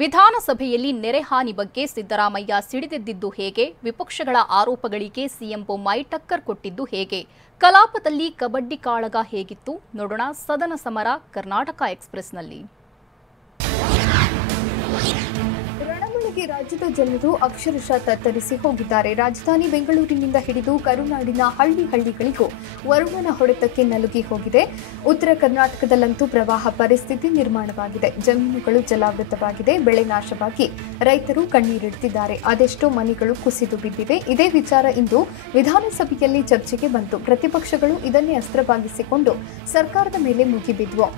ವಿಧಾನಸಭೆಯಲ್ಲಿ ನೆರೆಹಾನಿ ಬಗ್ಗೆ ಸಿದ್ದರಾಮಯ್ಯ ಸಿಡಿದೆದ್ದಿದ್ದು ಹೇಗೆ? ವಿಪಕ್ಷಗಳ ಆರೋಪಗಳಿಗೆ ಸಿಎಂ ಬೊಮ್ಮಾಯಿ ಟಕ್ಕರ್ ಕೊಟ್ಟಿದ್ದು ಹೇಗೆ? ಕಲಾಪದಲ್ಲಿ ಕಬಡ್ಡಿ ಕಾಳಗ ಹೇಗಿತ್ತು? ನೋಡೋಣ ಸದನ ಸಮರ ಕರ್ನಾಟಕ ಎಕ್ಸ್‌ಪ್ರೆಸ್‌ನಲ್ಲಿ. ರಾಜ್ಯದ ಜನರು ಅಕ್ಷರಶಃ ತತ್ತರಿಸಿ ಹೋಗಿದ್ದಾರೆ. ರಾಜಧಾನಿ ಬೆಂಗಳೂರಿನಿಂದ ಹಿಡಿದು ಕರುನಾಡಿನ ಹಳ್ಳಿಗಳಿಗೂ ವರುಣನ ಹೊಡೆತಕ್ಕೆ ನಲುಗಿ ಹೋಗಿದೆ. ಉತ್ತರ ಕರ್ನಾಟಕದಲ್ಲಂತೂ ಪ್ರವಾಹ ಪರಿಸ್ಥಿತಿ ನಿರ್ಮಾಣವಾಗಿದೆ. ಜಮೀನುಗಳು ಜಲಾವೃತವಾಗಿದೆ. ಬೆಳೆ ನಾಶವಾಗಿ ರೈತರು ಕಣ್ಣೀರಿಡುತ್ತಿದ್ದಾರೆ. ಅದೆಷ್ಟೋ ಮನೆಗಳು ಕುಸಿದು ಬಿದ್ದಿವೆ. ಇದೇ ವಿಚಾರ ಇಂದು ವಿಧಾನಸಭೆಯಲ್ಲಿ ಚರ್ಚೆಗೆ ಬಂತು. ಪ್ರತಿಪಕ್ಷಗಳು ಇದನ್ನೇ ಅಸ್ತ್ರವಾಗಿಸಿಕೊಂಡು ಸರ್ಕಾರದ ಮೇಲೆ ಮುಗಿಬಿದ್ವು.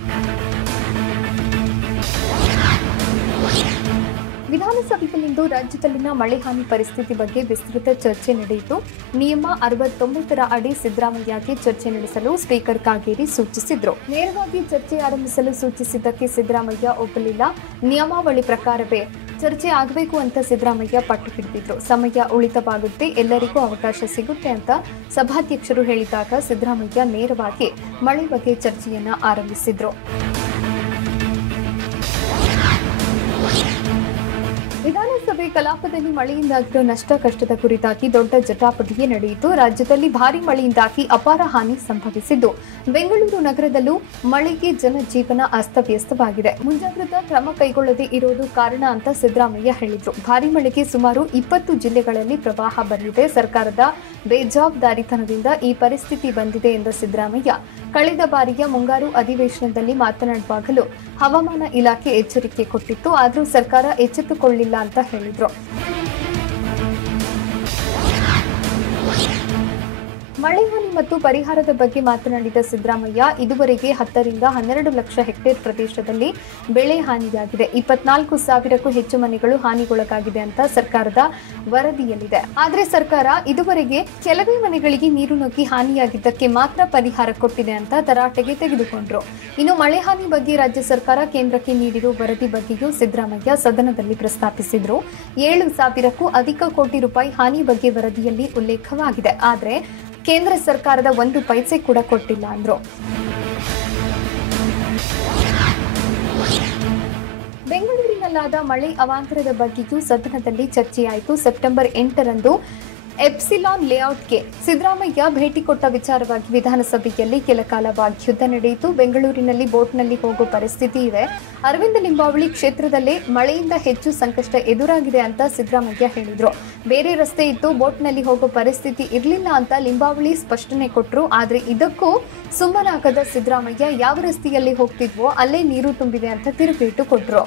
ವಿಧಾನಸಭೆಯಲ್ಲಿಂದು ರಾಜ್ಯದಲ್ಲಿನ ಮಳೆ ಹಾನಿ ಪರಿಸ್ಥಿತಿ ಬಗ್ಗೆ ವಿಸ್ತೃತ ಚರ್ಚೆ ನಡೆಯಿತು. ನಿಯಮ 69ರ ಅಡಿ ಸಿದ್ದರಾಮಯ್ಯಗೆ ಚರ್ಚೆ ನಡೆಸಲು ಸ್ಪೀಕರ್ ಕಾಗೇರಿ ಸೂಚಿಸಿದ್ರು. ನೇರವಾಗಿ ಚರ್ಚೆ ಆರಂಭಿಸಲು ಸೂಚಿಸಿದ್ದಕ್ಕೆ ಸಿದ್ದರಾಮಯ್ಯ ಒಪ್ಪಲಿಲ್ಲ. ನಿಯಮಾವಳಿ ಪ್ರಕಾರವೇ ಚರ್ಚೆ ಆಗಬೇಕು ಅಂತ ಸಿದ್ದರಾಮಯ್ಯ ಪಟ್ಟು ಹಿಡಿದಿದ್ರು. ಸಮಯ ಉಳಿತವಾಗುತ್ತೆ, ಎಲ್ಲರಿಗೂ ಅವಕಾಶ ಸಿಗುತ್ತೆ ಅಂತ ಸಭಾಧ್ಯಕ್ಷರು ಹೇಳಿದಾಗ ಸಿದ್ದರಾಮಯ್ಯ ನೇರವಾಗಿ ಮಳೆ ಬಗ್ಗೆ ಚರ್ಚೆಯನ್ನ ಆರಂಭಿಸಿದ್ರು. ವಿಧಾನಸಭೆ ಕಲಾಪದಲ್ಲಿ ಮಳೆಯಿಂದಾಗಿರೋ ನಷ್ಟ ಕಷ್ಟದ ಕುರಿತಾಗಿ ದೊಡ್ಡ ಜಟಾಪಟಿಯೇ ನಡೆಯಿತು. ರಾಜ್ಯದಲ್ಲಿ ಭಾರೀ ಮಳೆಯಿಂದಾಗಿ ಅಪಾರ ಹಾನಿ ಸಂಭವಿಸಿದ್ದು, ಬೆಂಗಳೂರು ನಗರದಲ್ಲೂ ಮಳೆಗೆ ಜನಜೀವನ ಅಸ್ತವ್ಯಸ್ತವಾಗಿದೆ. ಮುಂಜಾಗ್ರತಾ ಕ್ರಮ ಕೈಗೊಳ್ಳದೆ ಇರೋದು ಕಾರಣ ಅಂತ ಸಿದ್ದರಾಮಯ್ಯ ಹೇಳಿದ್ರು. ಭಾರೀ ಮಳೆಗೆ ಸುಮಾರು 20 ಜಿಲ್ಲೆಗಳಲ್ಲಿ ಪ್ರವಾಹ ಬಂದಿದೆ. ಸರ್ಕಾರದ ಬೇಜವಾಬ್ದಾರಿತನದಿಂದ ಈ ಪರಿಸ್ಥಿತಿ ಬಂದಿದೆ ಎಂದ ಸಿದ್ದರಾಮಯ್ಯ, ಕಳೆದ ಬಾರಿಯ ಮುಂಗಾರು ಅಧಿವೇಶನದಲ್ಲಿ ಮಾತನಾಡುವಾಗಲೂ ಹವಾಮಾನ ಇಲಾಖೆ ಎಚ್ಚರಿಕೆ ಕೊಟ್ಟಿತ್ತು, ಆದರೂ ಸರ್ಕಾರ ಎಚ್ಚೆತ್ತುಕೊಳ್ಳಿಲ್ಲ ಅಂತ ಹೇಳಿದ್ರು. ಮಳೆ ಹಾನಿ ಮತ್ತು ಪರಿಹಾರದ ಬಗ್ಗೆ ಮಾತನಾಡಿದ ಸಿದ್ದರಾಮಯ್ಯ, ಇದುವರೆಗೆ 10 ರಿಂದ 12 ಲಕ್ಷ ಹೆಕ್ಟೇರ್ ಪ್ರದೇಶದಲ್ಲಿ ಬೆಳೆ ಹಾನಿಯಾಗಿದೆ. 24,000ಕ್ಕೂ ಹೆಚ್ಚು ಮನೆಗಳು ಹಾನಿಗೊಳಗಾಗಿದೆ ಅಂತ ಸರ್ಕಾರದ ವರದಿಯಲ್ಲಿದೆ. ಆದರೆ ಸರ್ಕಾರ ಇದುವರೆಗೆ ಕೆಲವೇ ಮನೆಗಳಿಗೆ ನೀರು ನುಗ್ಗಿ ಹಾನಿಯಾಗಿದ್ದಕ್ಕೆ ಮಾತ್ರ ಪರಿಹಾರ ಕೊಟ್ಟಿದೆ ಅಂತ ತರಾಟೆಗೆ ತೆಗೆದುಕೊಂಡ್ರು. ಇನ್ನು ಮಳೆ ಹಾನಿ ಬಗ್ಗೆ ರಾಜ್ಯ ಸರ್ಕಾರ ಕೇಂದ್ರಕ್ಕೆ ನೀಡಿರುವ ವರದಿ ಬಗ್ಗೆಯೂ ಸಿದ್ದರಾಮಯ್ಯ ಸದನದಲ್ಲಿ ಪ್ರಸ್ತಾಪಿಸಿದ್ರು. 7,000ಕ್ಕೂ ಅಧಿಕ ಕೋಟಿ ರೂಪಾಯಿ ಹಾನಿ ಬಗ್ಗೆ ವರದಿಯಲ್ಲಿ ಉಲ್ಲೇಖವಾಗಿದೆ. ಆದರೆ ಕೇಂದ್ರ ಸರ್ಕಾರದ 1 ಪೈಸೆ ಕೂಡ ಕೊಟ್ಟಿಲ್ಲ ಅಂದ್ರು. ಬೆಂಗಳೂರಿನಲ್ಲಾದ ಮಳೆ ಅವಾಂತರದ ಬಗ್ಗೆಯೂ ಸದನದಲ್ಲಿ ಚರ್ಚೆಯಾಯಿತು. ಸೆಪ್ಟೆಂಬರ್ 8ರಂದು ಎಪ್ಸಿಲಾನ್ ಲೇಔಟ್ಗೆ ಸಿದ್ದರಾಮಯ್ಯ ಭೇಟಿ ಕೊಟ್ಟ ವಿಚಾರವಾಗಿ ವಿಧಾನಸಭೆಯಲ್ಲಿ ಕೆಲ ಕಾಲ ವಾಗ್ಯುದ್ಧ ನಡೆಯಿತು. ಬೆಂಗಳೂರಿನಲ್ಲಿ ಬೋಟ್ನಲ್ಲಿ ಹೋಗೋ ಪರಿಸ್ಥಿತಿ ಇದೆ. ಅರವಿಂದ ಲಿಂಬಾವಳಿ ಕ್ಷೇತ್ರದಲ್ಲೇ ಮಳೆಯಿಂದ ಹೆಚ್ಚು ಸಂಕಷ್ಟ ಎದುರಾಗಿದೆ ಅಂತ ಸಿದ್ದರಾಮಯ್ಯ ಹೇಳಿದ್ರು. ಬೇರೆ ರಸ್ತೆ ಇತ್ತು, ಬೋಟ್ನಲ್ಲಿ ಹೋಗೋ ಪರಿಸ್ಥಿತಿ ಇರಲಿಲ್ಲ ಅಂತ ಲಿಂಬಾವಳಿ ಸ್ಪಷ್ಟನೆ ಕೊಟ್ಟರು. ಆದರೆ ಇದಕ್ಕೂ ಸುಮ್ಮನಾಗದ ಸಿದ್ದರಾಮಯ್ಯ, ಯಾವ ರಸ್ತೆಯಲ್ಲಿ ಹೋಗ್ತಿದ್ವೋ ಅಲ್ಲೇ ನೀರು ತುಂಬಿದೆ ಅಂತ ತಿರುಗೇಟು ಕೊಟ್ಟರು.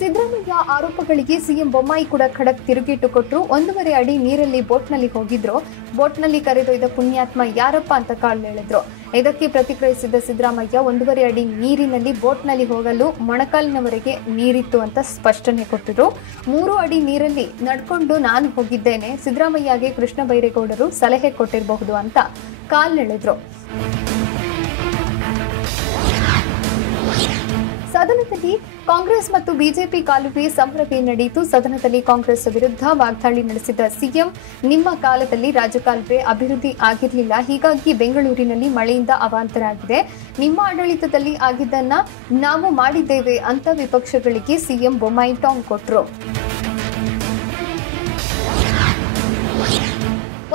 ಸಿದ್ದರಾಮಯ್ಯ ಆರೋಪಗಳಿಗೆ ಸಿಎಂ ಬೊಮ್ಮಾಯಿ ಕೂಡ ಖಡಕ್ ತಿರುಗೇಟು ಕೊಟ್ಟರು. 1.5 ಅಡಿ ನೀರಲ್ಲಿ ಬೋಟ್ನಲ್ಲಿ ಹೋಗಿದ್ರು. ಬೋಟ್ನಲ್ಲಿ ಕರೆದೊಯ್ದ ಪುಣ್ಯಾತ್ಮ ಯಾರಪ್ಪ ಅಂತ ಕಾಲೆಳೆದ್ರು. ಇದಕ್ಕೆ ಪ್ರತಿಕ್ರಿಯಿಸಿದ ಸಿದ್ದರಾಮಯ್ಯ, 1.5 ಅಡಿ ನೀರಿನಲ್ಲಿ ಬೋಟ್ನಲ್ಲಿ ಹೋಗಲು ಮೊಣಕಾಲಿನವರೆಗೆ ನೀರಿತ್ತು ಅಂತ ಸ್ಪಷ್ಟನೆ ಕೊಟ್ಟರು. 3 ಅಡಿ ನೀರಲ್ಲಿ ನಡ್ಕೊಂಡು ನಾನು ಹೋಗಿದ್ದೇನೆ, ಸಿದ್ದರಾಮಯ್ಯಗೆ ಕೃಷ್ಣ ಬೈರೇಗೌಡರು ಸಲಹೆ ಕೊಟ್ಟಿರಬಹುದು ಅಂತ ಕಾಲೆಳೆದ್ರು. ಸದನದಲ್ಲಿ ಕಾಂಗ್ರೆಸ್ ಮತ್ತು ಬಿಜೆಪಿ ಕಾಲುವೆ ಸಮರವೇ ನಡೆಯಿತು. ಸದನದಲ್ಲಿ ಕಾಂಗ್ರೆಸ್ ವಿರುದ್ಧ ವಾಗ್ದಾಳಿ ನಡೆಸಿದ ಸಿಎಂ, ನಿಮ್ಮ ಕಾಲದಲ್ಲಿ ರಾಜಕಾಲುವೆ ಅಭಿವೃದ್ಧಿ ಆಗಿರಲಿಲ್ಲ, ಹೀಗಾಗಿ ಬೆಂಗಳೂರಿನಲ್ಲಿ ಮಳೆಯಿಂದ ಅವಾಂತರ ಆಗಿದೆ. ನಿಮ್ಮ ಆಡಳಿತದಲ್ಲಿ ಆಗಿದ್ದನ್ನ ನಾವು ಮಾಡಿದ್ದೇವೆ ಅಂತ ವಿಪಕ್ಷಗಳಿಗೆ ಸಿಎಂ ಬೊಮ್ಮಾಯಿ ಟಾಂಗ್ ಕೊಟ್ಟರು.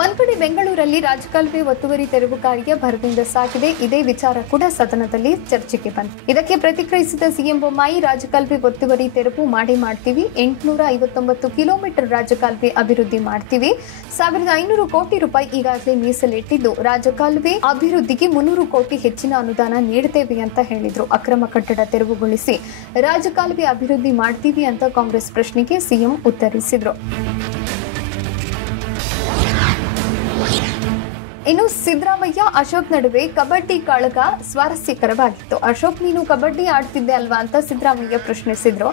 ಒಂದ್ ಕಡೆ ಬೆಂಗಳೂರಲ್ಲಿ ರಾಜಕಾಲುವೆ ಒತ್ತುವರಿ ತೆರವು ಕಾರ್ಯ ಭರದಿಂದ ಸಾಗಿದೆ. ಇದೇ ವಿಚಾರ ಕೂಡ ಸದನದಲ್ಲಿ ಚರ್ಚೆಗೆ ಬಂತು. ಇದಕ್ಕೆ ಪ್ರತಿಕ್ರಿಯಿಸಿದ ಸಿಎಂ ಬೊಮ್ಮಾಯಿ, ರಾಜಕಾಲುವೆ ಒತ್ತುವರಿ ತೆರವು ಮಾಡ್ತೀವಿ, 859 ಕಿಲೋಮೀಟರ್ ರಾಜಕಾಲುವೆ ಅಭಿವೃದ್ಧಿ ಮಾಡ್ತೀವಿ, 1,500 ಕೋಟಿ ರೂಪಾಯಿ ಈಗಾಗಲೇ ಮೀಸಲಿಟ್ಟಿದ್ದು, ರಾಜಕಾಲುವೆ ಅಭಿವೃದ್ಧಿಗೆ 300 ಕೋಟಿ ಹೆಚ್ಚಿನ ಅನುದಾನ ನೀಡುತ್ತೇವೆ ಅಂತ ಹೇಳಿದ್ರು. ಅಕ್ರಮ ಕಟ್ಟಡ ತೆರವುಗೊಳಿಸಿ ರಾಜಕಾಲುವೆ ಅಭಿವೃದ್ಧಿ ಮಾಡ್ತೀವಿ ಅಂತ ಕಾಂಗ್ರೆಸ್ ಪ್ರಶ್ನೆಗೆ ಸಿಎಂ ಉತ್ತರಿಸಿದ್ರು. ಇನ್ನು ಸಿದ್ದರಾಮಯ್ಯ ಅಶೋಕ್ ನಡುವೆ ಕಬಡ್ಡಿ ಕಾಳಗ ಸ್ವಾರಸ್ಯಕರವಾಗಿತ್ತು. ಅಶೋಕ್, ನೀನು ಕಬಡ್ಡಿ ಆಡ್ತಿದ್ದೆ ಅಲ್ವಾ ಅಂತ ಸಿದ್ದರಾಮಯ್ಯ ಪ್ರಶ್ನಿಸಿದ್ರು.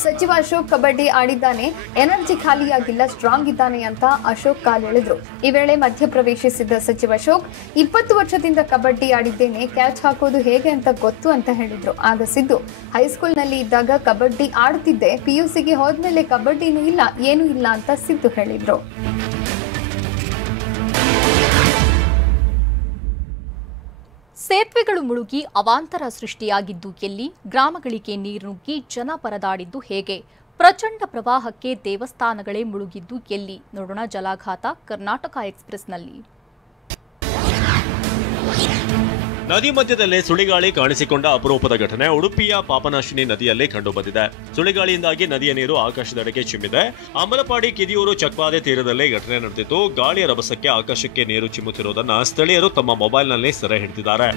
ಸಚಿವ ಅಶೋಕ್ ಕಬಡ್ಡಿ ಆಡಿದ್ದಾನೆ, ಎನರ್ಜಿ ಖಾಲಿಯಾಗಿಲ್ಲ, ಸ್ಟ್ರಾಂಗ್ ಇದ್ದಾನೆ ಅಂತ ಅಶೋಕ್ ಕಾಲೆಳೆದ್ರು. ಈ ವೇಳೆ ಮಧ್ಯಪ್ರವೇಶಿಸಿದ್ದ ಸಚಿವ ಅಶೋಕ್, 20 ವರ್ಷದಿಂದ ಕಬಡ್ಡಿ ಆಡಿದ್ದೇನೆ, ಕ್ಯಾಚ್ ಹಾಕೋದು ಹೇಗೆ ಅಂತ ಗೊತ್ತು ಅಂತ ಹೇಳಿದ್ರು. ಆಗ ಸಿದ್ದು, ಹೈಸ್ಕೂಲ್ನಲ್ಲಿ ಇದ್ದಾಗ ಕಬಡ್ಡಿ ಆಡ್ತಿದ್ದೆ, PUCಗೆ ಹೋದ್ಮೇಲೆ ಕಬಡ್ಡಿನೂ ಇಲ್ಲ, ಏನೂ ಇಲ್ಲ ಅಂತ ಸಿದ್ದು ಹೇಳಿದ್ರು. ಸೇತುವೆ ಸೇತುವೆಗಳು ಮುಳುಗಿ ಅವಾಂತರ ಸೃಷ್ಟಿಯಾಗಿದ್ದು ಎಲ್ಲಿ? ಗ್ರಾಮಗಳಿಗೆ ನೀರು ನುಗ್ಗಿ ಜನ ಪರದಾಡಿದ್ದು ಹೇಗೆ? ಪ್ರಚಂಡ ಪ್ರವಾಹಕ್ಕೆ ದೇವಸ್ಥಾನಗಳೇ ಮುಳುಗಿದ್ದು ಎಲ್ಲಿ? ನೋಡೋಣ ಜಲಾಘಾತ ಕರ್ನಾಟಕ ಎಕ್ಸ್‌ಪ್ರೆಸ್‌ನಲ್ಲಿ. ನದಿ ಮಧ್ಯದಲ್ಲೇ ಸುಳಿಗಾಳಿ ಕಾಣಿಸಿಕೊಂಡ ಅಪರೂಪದ ಘಟನೆ ಉಡುಪಿಯ ಪಾಪನಾಶಿನಿ ನದಿಯಲ್ಲಿ ಕಂಡುಬಂದಿದೆ. ಸುಳಿಗಾಳಿಯಿಂದಾಗಿ ನದಿಯ ನೀರು ಆಕಾಶದೆಡೆಗೆ ಚಿಮ್ಮಿದೆ. ಅಮಲಪಾಡಿ ಕಿದಿಯೂರು ಚಕ್ವಾದೆ ತೀರದಲ್ಲಿ ಘಟನೆ ನಡೆದಿದ್ದು, ಗಾಳಿಯ ರಭಸಕ್ಕೆ ಆಕಾಶಕ್ಕೆ ನೀರು ಚಿಮ್ಮುತ್ತಿರುವುದನ್ನು ಸ್ಥಳೀಯರು ತಮ್ಮ ಮೊಬೈಲ್ನಲ್ಲಿ ಸೆರೆ ಹಿಡಿದಿದ್ದಾರೆ.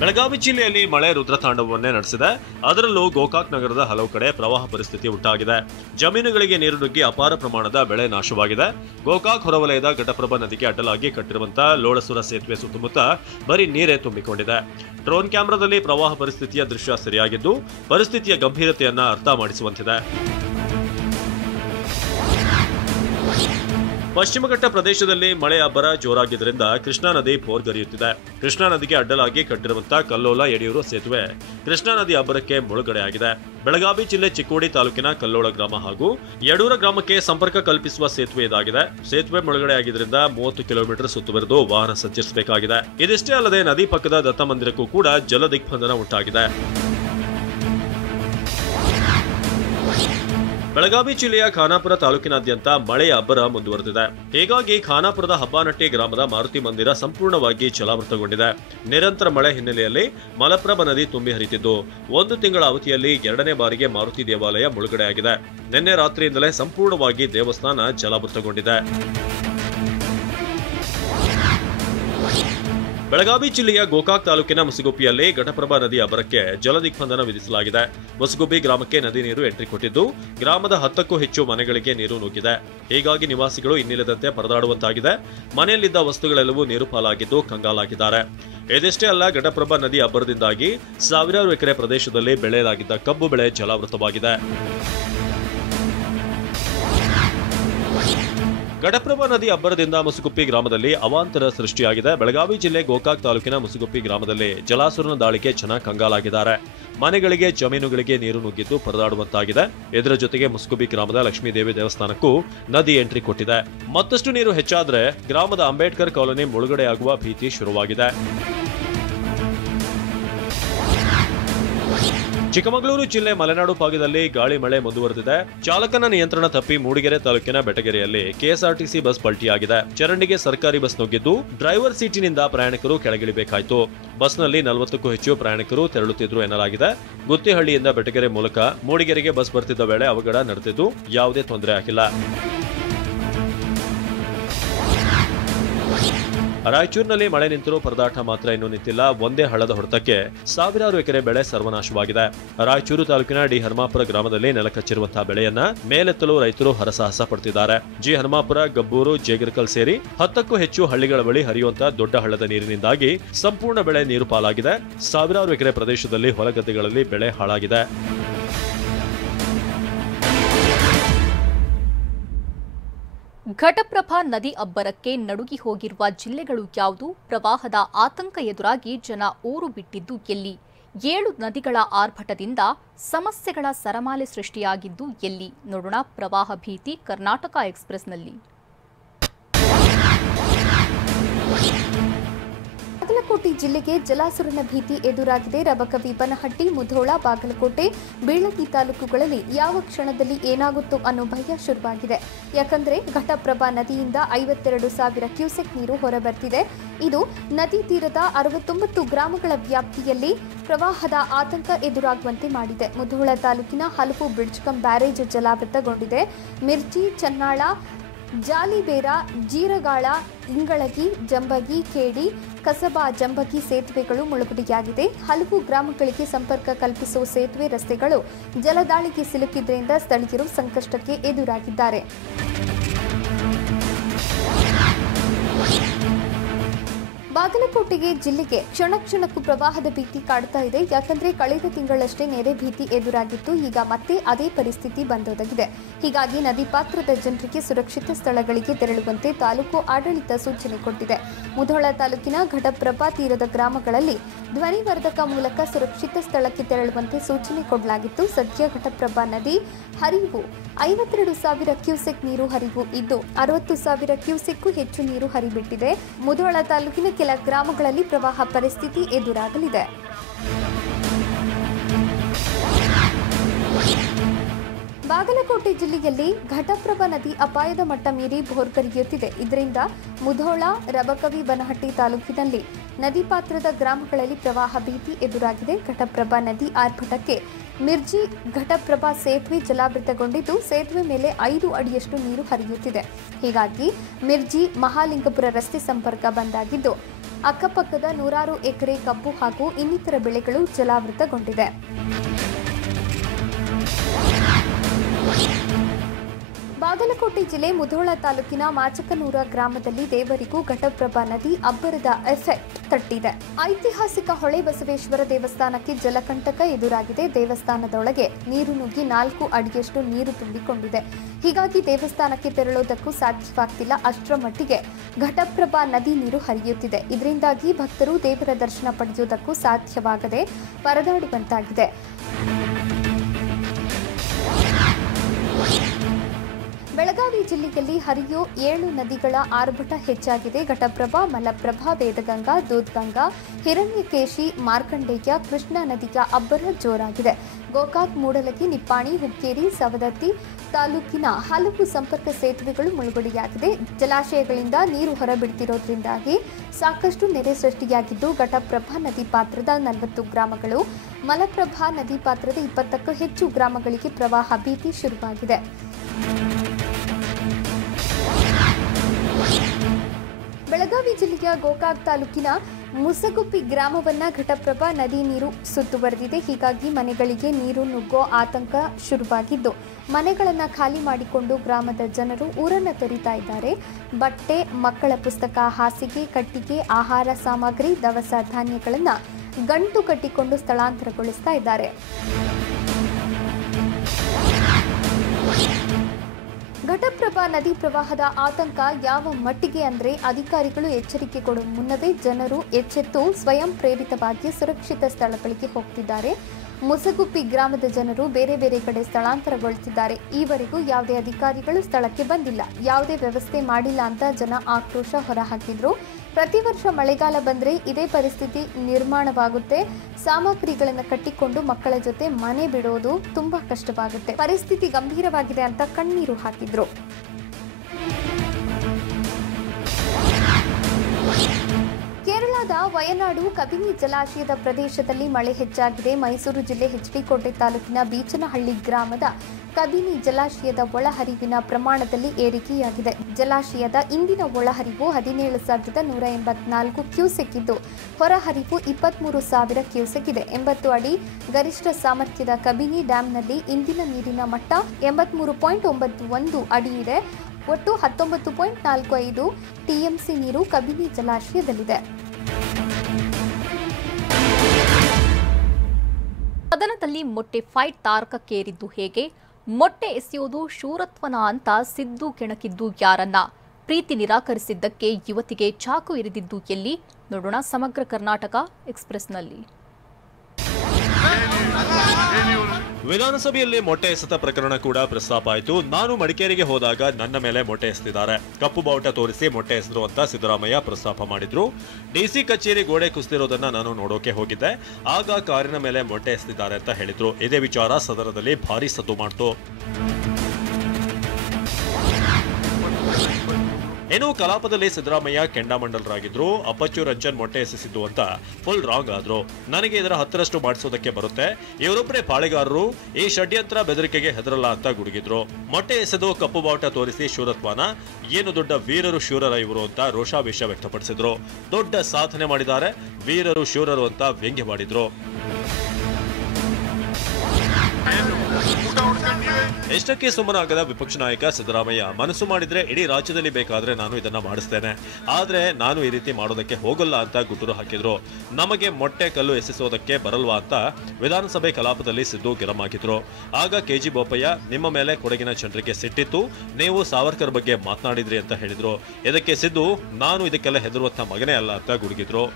ಬೆಳಗಾವಿ ಜಿಲ್ಲೆಯಲ್ಲಿ ಮಳೆ ರುದ್ರತಾಂಡವವನ್ನೇ ನಡೆಸಿದೆ. ಅದರಲ್ಲೂ ಗೋಕಾಕ್ ನಗರದ ಹಲವು ಕಡೆ ಪ್ರವಾಹ ಪರಿಸ್ಥಿತಿ ಉಂಟಾಗಿದೆ. ಜಮೀನುಗಳಿಗೆ ನೀರು ನುಗ್ಗಿ ಅಪಾರ ಪ್ರಮಾಣದ ಬೆಳೆ ನಾಶವಾಗಿದೆ. ಗೋಕಾಕ್ ಹೊರವಲಯದ ಘಟಪ್ರಭಾ ನದಿಗೆ ಅಡ್ಡಲಾಗಿ ಕಟ್ಟಿರುವಂತಹ ಲೋಳಸುರ ಸೇತುವೆ ಸುತ್ತಮುತ್ತ ಬರೀ ನೀರೇ ತುಂಬಿಕೊಂಡಿದೆ. ಡ್ರೋನ್ ಕ್ಯಾಮೆರಾದಲ್ಲಿ ಪ್ರವಾಹ ಪರಿಸ್ಥಿತಿಯ ದೃಶ್ಯ ಸೆರೆಯಾಗಿದ್ದು, ಪರಿಸ್ಥಿತಿಯ ಗಂಭೀರತೆಯನ್ನ ಅರ್ಥ ಮಾಡಿಸುವಂತಿದೆ. ಪಶ್ಚಿಮ ಘಟ್ಟ ಪ್ರದೇಶದಲ್ಲಿ ಮಳೆ ಅಬ್ಬರ ಜೋರಾಗಿದ್ದರಿಂದ ಕೃಷ್ಣಾ ನದಿ ಭೋರ್ಗರೆಯುತ್ತಿದೆ. ಕೃಷ್ಣಾ ನದಿಗೆ ಅಡ್ಡಲಾಗಿ ಕಟ್ಟಿರುವಂತಹ ಕಲ್ಲೋಲ ಯಡಿಯೂರು ಸೇತುವೆ ಕೃಷ್ಣಾ ನದಿ ಅಬ್ಬರಕ್ಕೆ ಮುಳುಗಡೆಯಾಗಿದೆ. ಬೆಳಗಾವಿ ಜಿಲ್ಲೆ ಚಿಕ್ಕೋಡಿ ತಾಲೂಕಿನ ಕಲ್ಲೋಳ ಗ್ರಾಮ ಹಾಗೂ ಯಡೂರ ಗ್ರಾಮಕ್ಕೆ ಸಂಪರ್ಕ ಕಲ್ಪಿಸುವ ಸೇತುವೆ ಇದಾಗಿದೆ. ಸೇತುವೆ ಮುಳುಗಡೆಯಾಗಿದ್ದರಿಂದ 30 ಕಿಲೋಮೀಟರ್ ಸುತ್ತುವರೆದು ವಾಹನ ಸಂಚರಿಸಬೇಕಾಗಿದೆ. ಇದಿಷ್ಟೇ ಅಲ್ಲದೆ ನದಿ ಪಕ್ಕದ ದತ್ತ ಮಂದಿರಕ್ಕೂ ಕೂಡ ಜಲ ದಿಗ್ಬಂಧನ ಉಂಟಾಗಿದೆ. ಬೆಳಗಾವಿ ಜಿಲ್ಲೆಯ ಖಾನಾಪುರ ತಾಲೂಕಿನಾದ್ಯಂತ ಮಳೆಯ ಅಬ್ಬರ ಮುಂದುವರೆದಿದೆ. ಹೀಗಾಗಿ ಖಾನಾಪುರದ ಹಬ್ಬನಟ್ಟಿ ಗ್ರಾಮದ ಮಾರುತಿ ಮಂದಿರ ಸಂಪೂರ್ಣವಾಗಿ ಜಲಾವೃತಗೊಂಡಿದೆ. ನಿರಂತರ ಮಳೆ ಹಿನ್ನೆಲೆಯಲ್ಲಿ ಮಲಪ್ರಭಾ ನದಿ ತುಂಬಿ ಹರಿತಿದ್ದು, 1 ತಿಂಗಳ ಅವಧಿಯಲ್ಲಿ 2ನೇ ಬಾರಿಗೆ ಮಾರುತಿ ದೇವಾಲಯ ಮುಳುಗಡೆಯಾಗಿದೆ. ನಿನ್ನೆ ರಾತ್ರಿಯಿಂದಲೇ ಸಂಪೂರ್ಣವಾಗಿ ದೇವಸ್ಥಾನ ಜಲಾವೃತಗೊಂಡಿದೆ. ಬೆಳಗಾವಿ ಜಿಲ್ಲೆಯ ಗೋಕಾಕ್ ತಾಲೂಕಿನ ಮುಸುಗುಬ್ಬಿಯಲ್ಲಿ ಘಟಪ್ರಭಾ ನದಿ ಅಬ್ಬರಕ್ಕೆ ಜಲದಿಗ್ಬಂಧನ ವಿಧಿಸಲಾಗಿದೆ. ಮುಸುಗುಬ್ಬಿ ಗ್ರಾಮಕ್ಕೆ ನದಿ ನೀರು ಎಂಟ್ರಿ ಕೊಟ್ಟಿದ್ದು, ಗ್ರಾಮದ 10ಕ್ಕೂ ಹೆಚ್ಚು ಮನೆಗಳಿಗೆ ನೀರು ನುಗ್ಗಿದೆ. ಹೀಗಾಗಿ ನಿವಾಸಿಗಳು ಇನ್ನಿಲ್ಲದಂತೆ ಪರದಾಡುವಂತಾಗಿದೆ. ಮನೆಯಲ್ಲಿದ್ದ ವಸ್ತುಗಳೆಲ್ಲವೂ ನೀರು ಪಾಲಾಗಿದ್ದು ಕಂಗಾಲಾಗಿದ್ದಾರೆ. ಇದಿಷ್ಟೇ ಅಲ್ಲ, ಘಟಪ್ರಭಾ ನದಿ ಅಬ್ಬರದಿಂದಾಗಿ ಸಾವಿರಾರು ಎಕರೆ ಪ್ರದೇಶದಲ್ಲಿ ಬೆಳೆಯಲಾಗಿದ್ದ ಕಬ್ಬು ಬೆಳೆ ಜಲಾವೃತವಾಗಿದೆ. ಘಟಪ್ರಭಾ ನದಿ ಅಬ್ಬರದಿಂದ ಮುಸುಗುಪ್ಪಿ ಗ್ರಾಮದಲ್ಲಿ ಅವಾಂತರ ಸೃಷ್ಟಿಯಾಗಿದೆ. ಬೆಳಗಾವಿ ಜಿಲ್ಲೆ ಗೋಕಾಕ್ ತಾಲೂಕಿನ ಮುಸುಗುಪ್ಪಿ ಗ್ರಾಮದಲ್ಲಿ ಜಲಾಸುರನ ದಾಳಿಗೆ ಜನ ಕಂಗಾಲಾಗಿದ್ದಾರೆ. ಮನೆಗಳಿಗೆ ಜಮೀನುಗಳಿಗೆ ನೀರು ನುಗ್ಗಿದ್ದು ಪರದಾಡುವಂತಾಗಿದೆ. ಇದರ ಜೊತೆಗೆ ಮುಸುಗುಬ್ಬಿ ಗ್ರಾಮದ ಲಕ್ಷ್ಮೀದೇವಿ ದೇವಸ್ಥಾನಕ್ಕೂ ನದಿ ಎಂಟ್ರಿ ಕೊಟ್ಟಿದೆ. ಮತ್ತಷ್ಟು ನೀರು ಹೆಚ್ಚಾದ್ರೆ ಗ್ರಾಮದ ಅಂಬೇಡ್ಕರ್ ಕಾಲೋನಿ ಮುಳುಗಡೆಯಾಗುವ ಭೀತಿ ಶುರುವಾಗಿದೆ. ಚಿಕ್ಕಮಗಳೂರು ಜಿಲ್ಲೆ ಮಲೆನಾಡು ಭಾಗದಲ್ಲಿ ಗಾಳಿ ಮಳೆ ಮುಂದುವರೆದಿದೆ. ಚಾಲಕನ ನಿಯಂತ್ರಣ ತಪ್ಪಿ ಮೂಡಿಗೆರೆ ತಾಲೂಕಿನ ಬೆಟಗೆರೆಯಲ್ಲಿ ಕೆಎಸ್ಆರ್ಟಿಸಿ ಬಸ್ ಪಲ್ಟಿಯಾಗಿದೆ. ಚರಂಡಿಗೆ ಸರ್ಕಾರಿ ಬಸ್ ನುಗ್ಗಿದ್ದು, ಡ್ರೈವರ್ ಸೀಟಿನಿಂದ ಪ್ರಯಾಣಿಕರು ಕೆಳಗಿಳಿಬೇಕಾಯಿತು. ಬಸ್ನಲ್ಲಿ 40ಕ್ಕೂ ಹೆಚ್ಚು ಪ್ರಯಾಣಿಕರು ತೆರಳುತ್ತಿದ್ರು ಎನ್ನಲಾಗಿದೆ. ಗುತ್ತಿಹಳ್ಳಿಯಿಂದ ಬೆಟಗೆರೆ ಮೂಲಕ ಮೂಡಿಗೆರೆಗೆ ಬಸ್ ಬರ್ತಿದ್ದ ವೇಳೆ ಅವಘಡ ನಡೆದಿದ್ದು, ಯಾವುದೇ ತೊಂದರೆ ಆಗಿಲ್ಲ. ರಾಯಚೂರಿನಲ್ಲಿ ಮಳೆ ನಿಂತರೂ ಪರದಾಟ ಮಾತ್ರ ಇನ್ನೂ ನಿಂತಿಲ್ಲ. ಒಂದೇ ಹಳ್ಳದ ಹೊಡೆತಕ್ಕೆ ಸಾವಿರಾರು ಎಕರೆ ಬೆಳೆ ಸರ್ವನಾಶವಾಗಿದೆ. ರಾಯಚೂರು ತಾಲೂಕಿನ ಡಿ ಹನುಮಾಪುರ ಗ್ರಾಮದಲ್ಲಿ ನೆಲಕಚ್ಚಿರುವಂತಹ ಬೆಳೆಯನ್ನ ಮೇಲೆತ್ತಲು ರೈತರು ಹರಸಾಹಸ ಪಡ್ತಿದ್ದಾರೆ. ಜಿ ಹನುಮಾಪುರ, ಗಬ್ಬೂರು, ಜೇಗರಕಲ್ ಸೇರಿ 10ಕ್ಕೂ ಹೆಚ್ಚು ಹಳ್ಳಿಗಳ ಬಳಿ ಹರಿಯುವಂತಹ ದೊಡ್ಡ ಹಳ್ಳದ ನೀರಿನಿಂದಾಗಿ ಸಂಪೂರ್ಣ ಬೆಳೆ ನೀರು ಪಾಲಾಗಿದೆ. ಸಾವಿರಾರು ಎಕರೆ ಪ್ರದೇಶದಲ್ಲಿ ಹೊಲಗದ್ದೆಗಳಲ್ಲಿ ಬೆಳೆ ಹಾಳಾಗಿದೆ. ಘಟಪ್ರಭಾ ನದಿ ಅಬ್ಬರಕ್ಕೆ ನಡುಗಿ ಹೋಗಿರುವ ಜಿಲ್ಲೆಗಳು ಯಾವುದು? ಪ್ರವಾಹದ ಆತಂಕ ಎದುರಾಗಿ ಜನ ಊರು ಬಿಟ್ಟಿದ್ದು ಎಲ್ಲಿ? 7 ನದಿಗಳ ಆರ್ಭಟದಿಂದ ಸಮಸ್ಯೆಗಳ ಸರಮಾಲೆ ಸೃಷ್ಟಿಯಾಗಿದ್ದು ಎಲ್ಲಿ? ನೋಡೋಣ ಪ್ರವಾಹ ಭೀತಿ ಕರ್ನಾಟಕ ಎಕ್ಸ್‌ಪ್ರೆಸ್‌ನಲ್ಲಿ. ಬಾಗಲಕೋಟೆ ಜಿಲ್ಲೆಗೆ ಜಲಾಸುರನ ಭೀತಿ ಎದುರಾಗಿದೆ. ರಬಕವಿ, ಬನಹಟ್ಟಿ, ಮುಧೋಳ, ಬಾಗಲಕೋಟೆ, ಬೀಳಗಿ ತಾಲೂಕುಗಳಲ್ಲಿ ಯಾವ ಕ್ಷಣದಲ್ಲಿ ಏನಾಗುತ್ತೋ ಅನ್ನೋ ಭಯ ಶುರುವಾಗಿದೆ. ಯಾಕಂದ್ರೆ ಘಟಪ್ರಭಾ ನದಿಯಿಂದ 52,000 ಕ್ಯೂಸೆಕ್ ನೀರು ಹೊರಬರ್ತಿದೆ. ಇದು ನದಿ ತೀರದ 69 ಗ್ರಾಮಗಳ ವ್ಯಾಪ್ತಿಯಲ್ಲಿ ಪ್ರವಾಹದ ಆತಂಕ ಎದುರಾಗುವಂತೆ ಮಾಡಿದೆ. ಮುಧೋಳ ತಾಲೂಕಿನ ಹಲವು ಬ್ರಿಡ್ಜ್ ಕಂ ಬ್ಯಾರೇಜ್ ಜಲಾವೃತಗೊಂಡಿದೆ. ಮಿರ್ಚಿ, ಚನ್ನಾಳ, ಜಾಲಿಬೇರ, ಜೀರಗಾಳ, ಇಂಗಳಗಿ, ಜಂಬಗಿ, ಖೇಡಿ, ಕಸಬಾ, ಜಂಬಗಿ ಸೇತುವೆಗಳು ಮುಳುಗಡೆಯಾಗಿದೆ. ಹಲವು ಗ್ರಾಮಗಳಿಗೆ ಸಂಪರ್ಕ ಕಲ್ಪಿಸುವ ಸೇತುವೆ ರಸ್ತೆಗಳು ಜಲದಾಳಿಗೆ ಸಿಲುಕಿದ್ದರಿಂದ ಸ್ಥಳೀಯರು ಸಂಕಷ್ಟಕ್ಕೆ ಎದುರಾಗಿದ್ದಾರೆ. ಬಾಗಲಕೋಟೆಗೆ ಜಿಲ್ಲೆಗೆ ಕ್ಷಣಕ್ಕೂ ಪ್ರವಾಹದ ಭೀತಿ ಕಾಡ್ತಾ ಇದೆ. ಯಾಕಂದ್ರೆ ಕಳೆದ ತಿಂಗಳಷ್ಟೇ ನೆರೆ ಭೀತಿ ಎದುರಾಗಿತ್ತು. ಈಗ ಮತ್ತೆ ಅದೇ ಪರಿಸ್ಥಿತಿ ಬಂದೊದಗಿದೆ. ಹೀಗಾಗಿ ನದಿ ಪಾತ್ರದ ಜನರಿಗೆ ಸುರಕ್ಷಿತ ಸ್ಥಳಗಳಿಗೆ ತೆರಳುವಂತೆ ತಾಲೂಕು ಆಡಳಿತ ಸೂಚನೆ ಕೊಟ್ಟಿದೆ. ಮುಧೋಳ ತಾಲೂಕಿನ ಘಟಪ್ರಭಾ ತೀರದ ಗ್ರಾಮಗಳಲ್ಲಿ ಧ್ವನಿವರ್ಧಕ ಮೂಲಕ ಸುರಕ್ಷಿತ ಸ್ಥಳಕ್ಕೆ ತೆರಳುವಂತೆ ಸೂಚನೆ ಕೊಡಲಾಗಿತ್ತು. ಸದ್ಯ ಘಟಪ್ರಭಾ ನದಿ ಹರಿವು 52,000 ಕ್ಯೂಸೆಕ್ ನೀರು ಹರಿವು ಇದ್ದು 60,000 ಕ್ಯೂಸೆಕ್ಗೂ ಹೆಚ್ಚು ನೀರು ಹರಿಬಿಟ್ಟಿದೆ. ಮುಧೋಳ ತಾಲೂಕಿನ ಕೆಲ ಗ್ರಾಮಗಳಲ್ಲಿ ಪ್ರವಾಹ ಪರಿಸ್ಥಿತಿ ಎದುರಾಗಲಿದೆ. ಬಾಗಲಕೋಟೆ ಜಿಲ್ಲೆಯಲ್ಲಿ ಘಟಪ್ರಭಾ ನದಿ ಅಪಾಯದ ಮಟ್ಟ ಮೀರಿ ಭೋರ್ಗರೆಯುತ್ತಿದೆ. ಇದರಿಂದ ಮುಧೋಳ, ರಬಕವಿ, ಬನಹಟ್ಟಿ ತಾಲೂಕಿನಲ್ಲಿ ನದಿ ಪಾತ್ರದ ಗ್ರಾಮಗಳಲ್ಲಿ ಪ್ರವಾಹ ಭೀತಿ ಎದುರಾಗಿದೆ. ಘಟಪ್ರಭಾ ನದಿ ಆರ್ಭಟಕ್ಕೆ ಮಿರ್ಜಿ ಘಟಪ್ರಭಾ ಸೇತುವೆ ಜಲಾವೃತಗೊಂಡಿದ್ದು ಸೇತುವೆ ಮೇಲೆ 5 ಅಡಿಯಷ್ಟು ನೀರು ಹರಿಯುತ್ತಿದೆ. ಹೀಗಾಗಿ ಮಿರ್ಜಿ ಮಹಾಲಿಂಗಪುರ ರಸ್ತೆ ಸಂಪರ್ಕ ಬಂದಾಗಿದ್ದು ಅಕ್ಕಪಕ್ಕದ 100 ಎಕರೆ ಕಬ್ಬು ಹಾಗೂ ಇನ್ನಿತರ ಬೆಳೆಗಳು ಜಲಾವೃತಗೊಂಡಿದೆ. ಬಾಗಲಕೋಟೆ ಜಿಲ್ಲೆ ಮುಧೋಳ ತಾಲೂಕಿನ ಮಾಚಕನೂರ ಗ್ರಾಮದಲ್ಲಿ ದೇವರಿಗೂ ಘಟಪ್ರಭಾ ನದಿ ಅಬ್ಬರದ ಎಫೆಕ್ಟ್ ತಟ್ಟಿದೆ. ಐತಿಹಾಸಿಕ ಹೊಳೆ ಬಸವೇಶ್ವರ ದೇವಸ್ಥಾನಕ್ಕೆ ಜಲಕಂಟಕ ಎದುರಾಗಿದೆ. ದೇವಸ್ಥಾನದೊಳಗೆ ನೀರು ನುಗ್ಗಿ 4 ಅಡಿಯಷ್ಟು ನೀರು ತುಂಬಿಕೊಂಡಿದೆ. ಹೀಗಾಗಿ ದೇವಸ್ಥಾನಕ್ಕೆ ತೆರಳೋದಕ್ಕೂ ಸಾಧ್ಯವಾಗ್ತಿಲ್ಲ. ಅಷ್ಟರ ಮಟ್ಟಿಗೆ ಘಟಪ್ರಭಾ ನದಿ ನೀರು ಹರಿಯುತ್ತಿದೆ. ಇದರಿಂದಾಗಿ ಭಕ್ತರು ದೇವರ ದರ್ಶನ ಪಡೆಯುವುದಕ್ಕೂ ಸಾಧ್ಯವಾಗದೆ ಪರದಾಡುವಂತಾಗಿದೆ. ಬೆಳಗಾವಿ ಜಿಲ್ಲೆಯಲ್ಲಿ ಹರಿಯೋ 7 ನದಿಗಳ ಆರ್ಭಟ ಹೆಚ್ಚಾಗಿದೆ. ಘಟಪ್ರಭಾ, ಮಲಪ್ರಭಾ, ವೇದಗಂಗಾ, ದೂದ್ಗಂಗಾ, ಹಿರಣ್ಯಕೇಶಿ, ಮಾರ್ಕಂಡೇಯ, ಕೃಷ್ಣಾ ನದಿಯ ಅಬ್ಬರ ಜೋರಾಗಿದೆ. ಗೋಕಾಕ್, ಮೂಡಲಗಿ, ನಿಪ್ಪಾಣಿ, ಹುಕ್ಕೇರಿ, ಸವದತ್ತಿ ತಾಲೂಕಿನ ಹಲವು ಸಂಪರ್ಕ ಸೇತುವೆಗಳು ಮುಳುಗಡೆಯಾಗಿದೆ. ಜಲಾಶಯಗಳಿಂದ ನೀರು ಹೊರಬಿಡುತ್ತಿರೋದ್ರಿಂದಾಗಿ ಸಾಕಷ್ಟು ನೆರೆ ಸೃಷ್ಟಿಯಾಗಿದ್ದು ಘಟಪ್ರಭಾ ನದಿ ಪಾತ್ರದ 40 ಗ್ರಾಮಗಳು, ಮಲಪ್ರಭಾ ನದಿ ಪಾತ್ರದ 20ಕ್ಕೂ ಹೆಚ್ಚು ಗ್ರಾಮಗಳಿಗೆ ಪ್ರವಾಹ ಭೀತಿ ಶುರುವಾಗಿದೆ. ಬೆಳಗಾವಿ ಜಿಲ್ಲೆಯ ಗೋಕಾಕ್ ತಾಲೂಕಿನ ಮುಸಗುಪ್ಪಿ ಗ್ರಾಮವನ್ನ ಘಟಪ್ರಭಾ ನದಿ ನೀರು ಸುತ್ತುವರೆದಿದೆ. ಹೀಗಾಗಿ ಮನೆಗಳಿಗೆ ನೀರು ನುಗ್ಗೋ ಆತಂಕ ಶುರುವಾಗಿದ್ದು ಮನೆಗಳನ್ನು ಖಾಲಿ ಮಾಡಿಕೊಂಡು ಗ್ರಾಮದ ಜನರು ಊರನ್ನು ತೊರೆತಾ ಇದ್ದಾರೆ. ಬಟ್ಟೆ, ಮಕ್ಕಳ ಪುಸ್ತಕ, ಹಾಸಿಗೆ, ಕಟ್ಟಿಗೆ, ಆಹಾರ ಸಾಮಗ್ರಿ, ದವಸ ಧಾನ್ಯಗಳನ್ನು ಗಂಟು ಕಟ್ಟಿಕೊಂಡು ಸ್ಥಳಾಂತರಗೊಳಿಸ್ತಾ ಇದ್ದಾರೆ. ಘಟಪ್ರಭಾ ನದಿ ಪ್ರವಾಹದ ಆತಂಕ ಯಾವ ಮಟ್ಟಿಗೆ ಅಂದರೆ ಅಧಿಕಾರಿಗಳು ಎಚ್ಚರಿಕೆ ಕೊಡುವ ಮುನ್ನವೇ ಜನರು ಎಚ್ಚೆತ್ತು ಸ್ವಯಂ ಪ್ರೇರಿತವಾಗಿ ಸುರಕ್ಷಿತ ಸ್ಥಳಗಳಿಗೆ ಹೋಗ್ತಿದ್ದಾರೆ. ಮುಸಗುಪ್ಪಿ ಗ್ರಾಮದ ಜನರು ಬೇರೆ ಬೇರೆ ಕಡೆ ಸ್ಥಳಾಂತರಗೊಳ್ಳುತ್ತಿದ್ದಾರೆ. ಈವರೆಗೂ ಯಾವುದೇ ಅಧಿಕಾರಿಗಳು ಸ್ಥಳಕ್ಕೆ ಬಂದಿಲ್ಲ, ಯಾವುದೇ ವ್ಯವಸ್ಥೆ ಮಾಡಿಲ್ಲ ಅಂತ ಜನ ಆಕ್ರೋಶ ಹೊರಹಾಕಿದ್ರು. ಪ್ರತಿ ವರ್ಷ ಮಳೆಗಾಲ ಬಂದರೆ ಇದೇ ಪರಿಸ್ಥಿತಿ ನಿರ್ಮಾಣವಾಗುತ್ತೆ. ಸಾಮಗ್ರಿಗಳನ್ನು ಕಟ್ಟಿಕೊಂಡು ಮಕ್ಕಳ ಜೊತೆ ಮನೆ ಬಿಡೋದು ತುಂಬಾ ಕಷ್ಟವಾಗುತ್ತೆ. ಪರಿಸ್ಥಿತಿ ಗಂಭೀರವಾಗಿದೆ ಅಂತ ಕಣ್ಣೀರು ಹಾಕಿದ್ರು. ಕೇರಳದ ವಯನಾಡು ಕಬಿನಿ ಜಲಾಶಯದ ಪ್ರದೇಶದಲ್ಲಿ ಮಳೆ ಹೆಚ್ಚಾಗಿದೆ. ಮೈಸೂರು ಜಿಲ್ಲೆ ಹೆಚ್ಡಿಕೋಟೆ ತಾಲೂಕಿನ ಬೀಚನಹಳ್ಳಿ ಗ್ರಾಮದ ಕಬಿನಿ ಜಲಾಶಯದ ಒಳಹರಿವಿನ ಪ್ರಮಾಣದಲ್ಲಿ ಏರಿಕೆಯಾಗಿದೆ. ಜಲಾಶಯದ ಇಂದಿನ ಒಳಹರಿವು 17,184 ಕ್ಯೂಸೆಕ್ ಇದ್ದು ಹೊರಹರಿವು 23,000 ಕ್ಯೂಸೆಕ್ ಇದೆ. 80 ಅಡಿ ಗರಿಷ್ಠ ಸಾಮರ್ಥ್ಯದ ಕಬಿನಿ ಡ್ಯಾಂನಲ್ಲಿ ಇಂದಿನ ನೀರಿನ ಮಟ್ಟ 83.91 ಅಡಿ ಇದೆ. ಒಟ್ಟು 19.45 ಟಿಎಂಸಿ ನೀರು ಕಬಿನಿ ಜಲಾಶಯದಲ್ಲಿದೆ. ಸದನದಲ್ಲಿ ಮೊಟ್ಟೆ ಫೈಟ್ ತಾರಕಕ್ಕೇರಿದ್ದು ಹೇಗೆ? ಮೊಟ್ಟೆ ಎಸೆಯೋದು ಶೂರತ್ವನ ಅಂತ ಸಿದ್ದು ಕೆಣಕಿದ್ದು ಯಾರನ್ನ? ಪ್ರೀತಿ ನಿರಾಕರಿಸಿದ್ದಕ್ಕೆ ಯುವತಿಗೆ ಚಾಕು ಇರಿದಿದ್ದು ಎಲ್ಲಿ? ನೋಡೋಣ ಸಮಗ್ರ ಕರ್ನಾಟಕ ಎಕ್ಸ್‌ಪ್ರೆಸ್‌ನಲ್ಲಿ. ವಿಧಾನಸಭೆಯಲ್ಲಿ ಮೊಟ್ಟೆ ಎಸೆತ ಪ್ರಕರಣ ಕೂಡ ಪ್ರಸ್ತಾಪ ಆಯಿತು. ನಾನು ಮಡಿಕೇರಿಗೆ ಹೋದಾಗ ನನ್ನ ಮೇಲೆ ಮೊಟ್ಟೆ ಎಸೆದಿದ್ದಾರೆ, ಕಪ್ಪು ಬಾವುಟ ತೋರಿಸಿ ಮೊಟ್ಟೆ ಎಸೆದ್ರು ಅಂತ ಸಿದ್ದರಾಮಯ್ಯ ಪ್ರಸ್ತಾಪ ಮಾಡಿದ್ರು. ಡಿಸಿ ಕಚೇರಿ ಗೋಡೆ ಕುಸಿದಿರೋದನ್ನ ನಾನು ನೋಡೋಕೆ ಹೋಗಿದ್ದೆ, ಆಗ ಕಾರಿನ ಮೇಲೆ ಮೊಟ್ಟೆ ಎಸೆದಿದ್ದಾರೆ ಅಂತ ಹೇಳಿದ್ರು. ಇದೇ ವಿಚಾರ ಸದನದಲ್ಲಿ ಭಾರಿ ಸದ್ದು ಮಾಡ್ತು. ಇನ್ನು ಕಲಾಪದಲ್ಲಿ ಸಿದ್ದರಾಮಯ್ಯ ಕೆಂಡಾಮಂಡಲರಾಗಿದ್ರು. ಅಪ್ಪಚ್ಚು ರಂಜನ್ ಮೊಟ್ಟೆ ಎಸೆಸಿದ್ದು ಅಂತ ಫುಲ್ ರಾಂಗ್ ಆದ್ರು. ನನಗೆ ಇದರ 10ರಷ್ಟು ಮಾಡಿಸೋದಕ್ಕೆ ಬರುತ್ತೆ, ಇವರೊಬ್ಬರೇ ಪಾಳೆಗಾರರು, ಈ ಷಡ್ಯಂತ್ರ ಬೆದರಿಕೆಗೆ ಹೆದರಲ್ಲ ಅಂತ ಗುಡುಗಿದ್ರು. ಮೊಟ್ಟೆ ಎಸೆದು ಕಪ್ಪು ಬಾವುಟ ತೋರಿಸಿ ಶೂರತ್ವನ? ಏನು ದೊಡ್ಡ ವೀರರು ಶೂರರ ಇವರು ಅಂತ ರೋಷಾವೇಶ ವ್ಯಕ್ತಪಡಿಸಿದ್ರು. ದೊಡ್ಡ ಸಾಧನೆ ಮಾಡಿದ್ದಾರೆ, ವೀರರು ಶೂರರು ಅಂತ ವ್ಯಂಗ್ಯವಾಡಿದ್ರು. ಎಷ್ಟಕ್ಕೆ ಸುಮ್ಮನಾಗದ ವಿಪಕ್ಷ ನಾಯಕ ಸಿದ್ದರಾಮಯ್ಯ ಮನಸ್ಸು ಮಾಡಿದ್ರೆ ಇಡೀ ರಾಜ್ಯದಲ್ಲಿ ಬೇಕಾದ್ರೆ ನಾನು ಇದನ್ನ ಮಾಡಿಸ್ತೇನೆ, ಆದ್ರೆ ನಾನು ಈ ರೀತಿ ಮಾಡೋದಕ್ಕೆ ಹೋಗಲ್ಲ ಅಂತ ಗುಟುರು ಹಾಕಿದ್ರು. ನಮಗೆ ಮೊಟ್ಟೆ ಕಲ್ಲು ಎಸೆಸೋದಕ್ಕೆ ಬರಲ್ವಾ ಅಂತ ವಿಧಾನಸಭೆ ಕಲಾಪದಲ್ಲಿ ಸಿದ್ದು ಗಿರಂ ಹಾಕಿದ್ರು. ಆಗ ಕೆಜಿ ಬೋಪಯ್ಯ, ನಿಮ್ಮ ಮೇಲೆ ಕೊಡಗಿನ ಜನರಿಗೆ ಸಿಟ್ಟಿತ್ತು, ನೀವು ಸಾವರ್ಕರ್ ಬಗ್ಗೆ ಮಾತನಾಡಿದ್ರಿ ಅಂತ ಹೇಳಿದ್ರು. ಇದಕ್ಕೆ ಸಿದ್ದು, ನಾನು ಇದಕ್ಕೆಲ್ಲ ಹೆದರುವಂತ ಮಗನೇ ಅಲ್ಲ ಅಂತ ಗುಡುಗಿದ್ರು.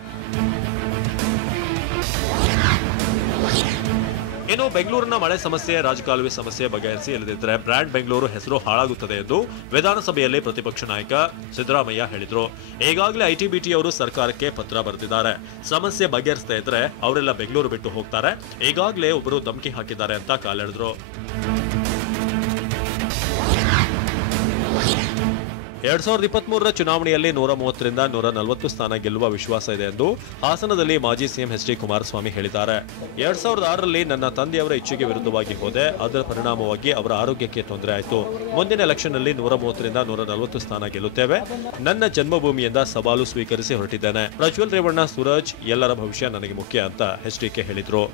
ಇನ್ನು ಬೆಂಗಳೂರಿನ ಮಳೆ ಸಮಸ್ಯೆ, ರಾಜಕಾಲುವೆ ಸಮಸ್ಯೆ ಬಗೆಹರಿಸಿ ಇಲ್ಲದಿದ್ದರೆ ಬ್ರ್ಯಾಂಡ್ ಬೆಂಗಳೂರು ಹೆಸರು ಹಾಳಾಗುತ್ತದೆ ಎಂದು ವಿಧಾನಸಭೆಯಲ್ಲಿ ಪ್ರತಿಪಕ್ಷ ನಾಯಕ ಸಿದ್ದರಾಮಯ್ಯ ಹೇಳಿದರು. ಈಗಾಗಲೇ ಐಟಿ-ಬಿಟಿ ಅವರು ಸರ್ಕಾರಕ್ಕೆ ಪತ್ರ ಬರೆದಿದ್ದಾರೆ. ಸಮಸ್ಯೆ ಬಗೆಹರಿಸದೇ ಇದ್ರೆ ಅವರೆಲ್ಲ ಬೆಂಗಳೂರು ಬಿಟ್ಟು ಹೋಗ್ತಾರೆ, ಈಗಾಗಲೇ ಒಬ್ಬರು ಧಮಕಿ ಹಾಕಿದ್ದಾರೆ ಅಂತ ಕಾಲೆಳೆದ್ರು. 2023ರ ಚುನಾವಣೆಯಲ್ಲಿ 130ರಿಂದ 140 ಸ್ಥಾನ ಗೆಲ್ಲುವ ವಿಶ್ವಾಸ ಇದೆ ಎಂದು ಹಾಸನದಲ್ಲಿ ಮಾಜಿ ಸಿಎಂ ಎಚ್.ಡಿ. ಕುಮಾರಸ್ವಾಮಿ ಹೇಳಿದ್ದಾರೆ. 2006ರಲ್ಲಿ ನನ್ನ ತಂದೆಯವರ ಇಚ್ಛೆಗೆ ವಿರುದ್ಧವಾಗಿ ಹೋದೆ, ಅದರ ಪರಿಣಾಮವಾಗಿ ಅವರ ಆರೋಗ್ಯಕ್ಕೆ ತೊಂದರೆ ಆಯಿತು. ಮುಂದಿನ ಎಲೆಕ್ಷನ್ನಲ್ಲಿ 130ರಿಂದ 140 ಸ್ಥಾನ ಗೆಲ್ಲುತ್ತೇವೆ. ನನ್ನ ಜನ್ಮಭೂಮಿಯಿಂದ ಸವಾಲು ಸ್ವೀಕರಿಸಿ ಹೊರಟಿದ್ದೇನೆ. ಪ್ರಜ್ವಲ್ ರೇವಣ್ಣ, ಸೂರಜ್, ಎಲ್ಲರ ಭವಿಷ್ಯ ನನಗೆ ಮುಖ್ಯ ಅಂತ ಎಚ್.ಡಿ.ಕೆ ಹೇಳಿದ್ರು.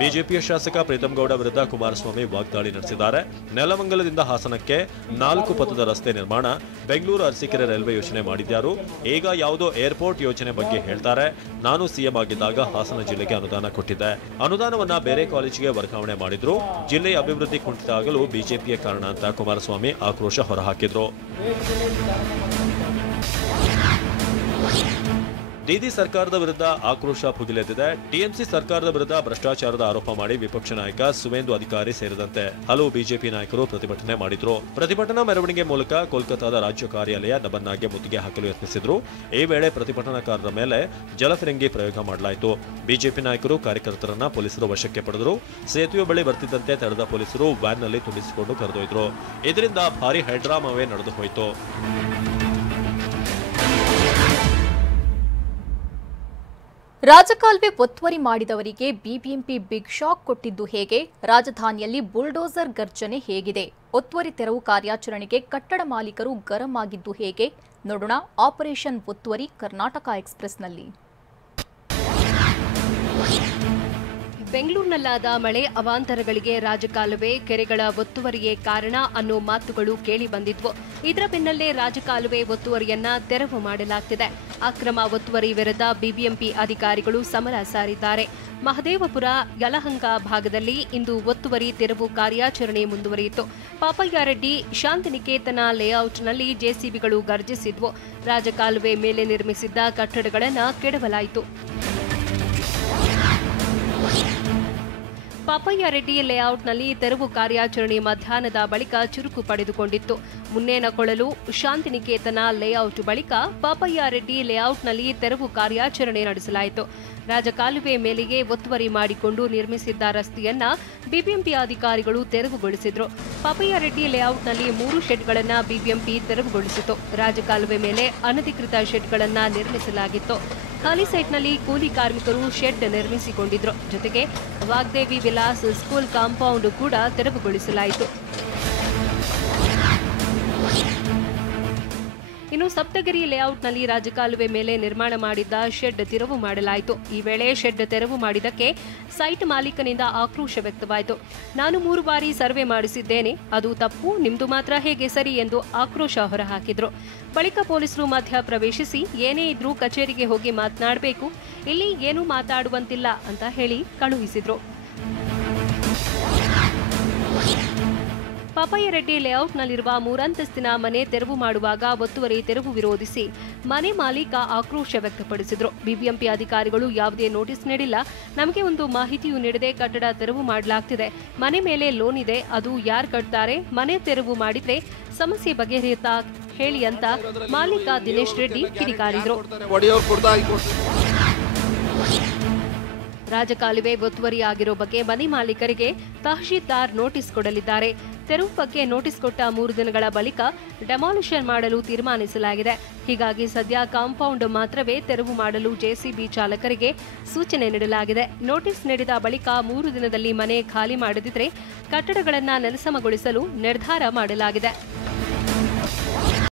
ಬಿಜೆಪಿಯ ಶಾಸಕ ಪ್ರೀತಂ ಗೌಡ ವಿರುದ್ಧ ಕುಮಾರಸ್ವಾಮಿ ವಾಗ್ದಾಳಿ ನಡೆಸಿದ್ದಾರೆ. ನೆಲಮಂಗಲದಿಂದ ಹಾಸನಕ್ಕೆ 4 ಪಥದ ರಸ್ತೆ ನಿರ್ಮಾಣ, ಬೆಂಗಳೂರು ಅರಸೀಕೆರೆ ರೈಲ್ವೆ ಯೋಜನೆ ಮಾಡಿದ್ಯಾರು? ಈಗ ಯಾವುದೋ ಏರ್ಪೋರ್ಟ್ ಯೋಜನೆ ಬಗ್ಗೆ ಹೇಳ್ತಾರೆ. ನಾನು ಸಿಎಂ ಆಗಿದ್ದಾಗ ಹಾಸನ ಜಿಲ್ಲೆಗೆ ಅನುದಾನ ಕೊಟ್ಟಿದ್ದೆ. ಅನುದಾನವನ್ನ ಬೇರೆ ಕಾಲೇಜಿಗೆ ವರ್ಗಾವಣೆ ಮಾಡಿದ್ರು. ಜಿಲ್ಲೆಯ ಅಭಿವೃದ್ಧಿ ಕುಂಠಿತ ಆಗಲು ಬಿಜೆಪಿಯ ಕಾರಣ ಅಂತ ಕುಮಾರಸ್ವಾಮಿ ಆಕ್ರೋಶ ಹೊರಹಾಕಿದ್ರು. ದೀದಿ ಸರ್ಕಾರದ ವಿರುದ್ಧ ಆಕ್ರೋಶ ಭುಗಿಲೆದ್ದಿದೆ. ಟಿಎಂಸಿ ಸರ್ಕಾರದ ವಿರುದ್ಧ ಭ್ರಷ್ಟಾಚಾರದ ಆರೋಪ ಮಾಡಿ ವಿಪಕ್ಷ ನಾಯಕ ಸುವೇಂದು ಅಧಿಕಾರಿ ಸೇರಿದಂತೆ ಹಲವು ಬಿಜೆಪಿ ನಾಯಕರು ಪ್ರತಿಭಟನೆ ಮಾಡಿದ್ರು. ಪ್ರತಿಭಟನಾ ಮೆರವಣಿಗೆ ಮೂಲಕ ಕೋಲ್ಕತಾದ ರಾಜ್ಯ ಕಾರ್ಯಾಲಯ ನಬನ್ನಾಗೆ ಮುತ್ತಿಗೆ ಹಾಕಲು ಯತ್ನಿಸಿದ್ರು. ಈ ವೇಳೆ ಪ್ರತಿಭಟನಾಕಾರರ ಮೇಲೆ ಜಲಫಿರಂಗಿ ಪ್ರಯೋಗ ಮಾಡಲಾಯಿತು. ಬಿಜೆಪಿ ನಾಯಕರು ಕಾರ್ಯಕರ್ತರನ್ನ ಪೊಲೀಸರು ವಶಕ್ಕೆ ಪಡೆದರು. ಸೇತುವೆ ಬಳಿ ಬರ್ತಿದ್ದಂತೆ ತಡೆದ ಪೊಲೀಸರು ವ್ಯಾನ್ನಲ್ಲಿ ತುಂಬಿಸಿಕೊಂಡು ಕರೆದೊಯ್ದರು. ಇದರಿಂದ ಭಾರಿ ಹೈಡ್ರಾಮಾವೇ ನಡೆದು ಹೋಯಿತು. ರಾಜಕಾಲುವೆ ಒತ್ತುವರಿ ಮಾಡಿದವರಿಗೆ ಬಿಬಿಎಂಪಿ ಬಿಗ್ ಶಾಕ್ ಕೊಟ್ಟಿದ್ದು ಹೇಗೆ? ರಾಜಧಾನಿಯಲ್ಲಿ ಬುಲ್ಡೋಸರ್ ಗರ್ಜನೆ ಹೇಗಿದೆ? ಒತ್ತುವರಿ ತೆರವು ಕಾರ್ಯಾಚರಣೆಗೆ ಕಟ್ಟಡ ಮಾಲೀಕರು ಗರಂ ಆಗಿದ್ದು ಹೇಗೆ? ನೋಡೋಣ ಆಪರೇಷನ್ ಒತ್ತುವರಿ ಕರ್ನಾಟಕ ಎಕ್ಸ್‌ಪ್ರೆಸ್‌ನಲ್ಲಿ. ಬೆಂಗಳೂರಿನಲ್ಲಾದ ಮಳೆ ಅವಾಂತರಗಳಿಗೆ ರಾಜಕಾಲುವೆ, ಕೆರೆಗಳ ಒತ್ತುವರಿಯೇ ಕಾರಣ ಅನ್ನೋ ಮಾತುಗಳು ಕೇಳಿ ಬಂದಿದ್ವು. ಇದರ ಬೆನ್ನಲ್ಲೇ ರಾಜಕಾಲುವೆ ಒತ್ತುವರಿಯನ್ನ ತೆರವು ಮಾಡಲಾಗ್ತಿದೆ. ಅಕ್ರಮ ಒತ್ತುವರಿ ವಿರುದ್ಧ ಬಿಬಿಎಂಪಿ ಅಧಿಕಾರಿಗಳು ಸಮರ ಸಾರಿದ್ದಾರೆ. ಮಹದೇವಪುರ, ಯಲಹಂಕ ಭಾಗದಲ್ಲಿ ಇಂದು ಒತ್ತುವರಿ ತೆರವು ಕಾರ್ಯಾಚರಣೆ ಮುಂದುವರಿಯಿತು. ಪಾಪಯ್ಯರೆಡ್ಡಿ, ಶಾಂತಿನಿಕೇತನ ಲೇಔಟ್ನಲ್ಲಿ ಜೆಸಿಬಿಗಳು ಗರ್ಜಿಸಿದ್ವು. ರಾಜಕಾಲುವೆ ಮೇಲೆ ನಿರ್ಮಿಸಿದ್ದ ಕಟ್ಟಡಗಳನ್ನು ಕೆಡವಲಾಯಿತು. ಪಾಪಯ್ಯರೆಡ್ಡಿ ಲೇಔಟ್ನಲ್ಲಿ ತೆರವು ಕಾರ್ಯಾಚರಣೆ ಮಧ್ಯಾಹ್ನದ ಬಳಿಕ ಚುರುಕು ಪಡೆದುಕೊಂಡಿತ್ತು. ಮುನ್ನೇನಕೊಳಲು, ಶಾಂತಿನಿಕೇತನ ಲೇಔಟ್ ಬಳಿಕ ಪಾಪಯ್ಯರೆಡ್ಡಿ ಲೇಔಟ್ನಲ್ಲಿ ತೆರವು ಕಾರ್ಯಾಚರಣೆ ನಡೆಸಲಾಯಿತು. ರಾಜಕಾಲುವೆ ಮೇಲೆಗೆ ಒತ್ತುವರಿ ಮಾಡಿಕೊಂಡು ನಿರ್ಮಿಸಿದ್ದ ರಸ್ತೆಯನ್ನ ಬಿಬಿಎಂಪಿ ಅಧಿಕಾರಿಗಳು ತೆರವುಗೊಳಿಸಿದ್ರು. ಪಾಪಯ್ಯರೆಡ್ಡಿ ಲೇಔಟ್ನಲ್ಲಿ 3 ಶೆಡ್ಗಳನ್ನು ಬಿಬಿಎಂಪಿ ತೆರವುಗೊಳಿಸಿತು. ರಾಜಕಾಲುವೆ ಮೇಲೆ ಅನಧಿಕೃತ ಶೆಡ್ಗಳನ್ನು ನಿರ್ಮಿಸಲಾಗಿತ್ತು. ಖಾಲಿ ಸೈಟ್ನಲ್ಲಿ ಕೂಲಿ ಕಾರ್ಮಿಕರು ಶೆಡ್ ನಿರ್ಮಿಸಿಕೊಂಡಿದ್ರು. ಜೊತೆಗೆ ವಾಗ್ದೇವಿ ವಿಲಾಸ್ ಸ್ಕೂಲ್ ಕಾಂಪೌಂಡ್ ಕೂಡ ತೆರವುಗೊಳಿಸಲಾಯಿತು. ಇನ್ನು ಸಪ್ತಗಿರಿ ಲೇಔಟ್ನಲ್ಲಿ ರಾಜಕಾಲುವೆ ಮೇಲೆ ನಿರ್ಮಾಣ ಮಾಡಿದ್ದ ಶೆಡ್ ತೆರವು ಮಾಡಲಾಯಿತು. ಈ ವೇಳೆ ಶೆಡ್ ತೆರವು ಮಾಡಿದ್ದಕ್ಕೆ ಸೈಟ್ ಮಾಲೀಕನಿಂದ ಆಕ್ರೋಶ ವ್ಯಕ್ತವಾಯಿತು. ನಾನು 3 ಬಾರಿ ಸರ್ವೆ ಮಾಡಿಸಿದ್ದೇನೆ, ಅದು ತಪ್ಪು, ನಿಮ್ದು ಮಾತ್ರ ಹೇಗೆ ಸರಿ ಎಂದು ಆಕ್ರೋಶ ಹೊರಹಾಕಿದ್ರು. ಬಳಿಕ ಪೊಲೀಸರು ಮಧ್ಯ ಪ್ರವೇಶಿಸಿ ಏನೇ ಇದ್ರೂ ಕಚೇರಿಗೆ ಹೋಗಿ ಮಾತನಾಡಬೇಕು, ಇಲ್ಲಿ ಏನೂ ಮಾತಾಡುವಂತಿಲ್ಲ ಅಂತ ಹೇಳಿ ಕಳುಹಿಸಿದ್ರು. ಪಾಪಯ್ಯರೆಡ್ಡಿ ಲೇಔಟ್ನಲ್ಲಿರುವ 3 ಅಂತಸ್ತಿನ ಮನೆ ತೆರವು ಮಾಡುವಾಗ ಒತ್ತುವರಿ ತೆರವು ವಿರೋಧಿಸಿ ಮನೆ ಮಾಲೀಕ ಆಕ್ರೋಶ ವ್ಯಕ್ತಪಡಿಸಿದ್ರು. ಬಿಬಿಎಂಪಿ ಅಧಿಕಾರಿಗಳು ಯಾವುದೇ ನೋಟಿಸ್ ನೀಡಿಲ್ಲ, ನಮಗೆ ಒಂದು ಮಾಹಿತಿಯೂ ನೀಡದೆ ಕಟ್ಟಡ ತೆರವು ಮಾಡಲಾಗ್ತಿದೆ, ಮನೆ ಮೇಲೆ ಲೋನ್ ಇದೆ, ಅದು ಯಾರು ಕಟ್ತಾರೆ, ಮನೆ ತೆರವು ಮಾಡಿದ್ರೆ ಸಮಸ್ಯೆ ಬಗೆಹರಿಯುತ್ತಾ ಹೇಳಿ ಅಂತ ಮಾಲೀಕ ದಿನೇಶ್ ರೆಡ್ಡಿ ಕಿಡಿಕಾರಿದ್ರು. ರಾಜಕಾಲುವೆ ಒತ್ತುವರಿ ಆಗಿರೋ ಬಗ್ಗೆ ಮನೆ ಮಾಲೀಕರಿಗೆ ತಹಶೀಲ್ದಾರ್ ನೋಟಿಸ್ ಕೊಡಲಿದ್ದಾರೆ. ತೆರವು ಬಗ್ಗೆ ನೋಟಿಸ್ ಕೊಟ್ಟ 3 ದಿನಗಳ ಬಳಿಕ ಡೆಮಾಲಿಷನ್ ಮಾಡಲು ತೀರ್ಮಾನಿಸಲಾಗಿದೆ. ಹೀಗಾಗಿ ಸದ್ಯ ಕಾಂಪೌಂಡ್ ಮಾತ್ರವೇ ತೆರವು ಮಾಡಲು ಜೆಸಿಬಿ ಚಾಲಕರಿಗೆ ಸೂಚನೆ ನೀಡಲಾಗಿದೆ. ನೋಟಿಸ್ ನೀಡಿದ ಬಳಿಕ 3 ದಿನದಲ್ಲಿ ಮನೆ ಖಾಲಿ ಮಾಡದಿದ್ದರೆ ಕಟ್ಟಡಗಳನ್ನು ನೆಲಸಮಗೊಳಿಸಲು ನಿರ್ಧಾರ ಮಾಡಲಾಗಿದೆ.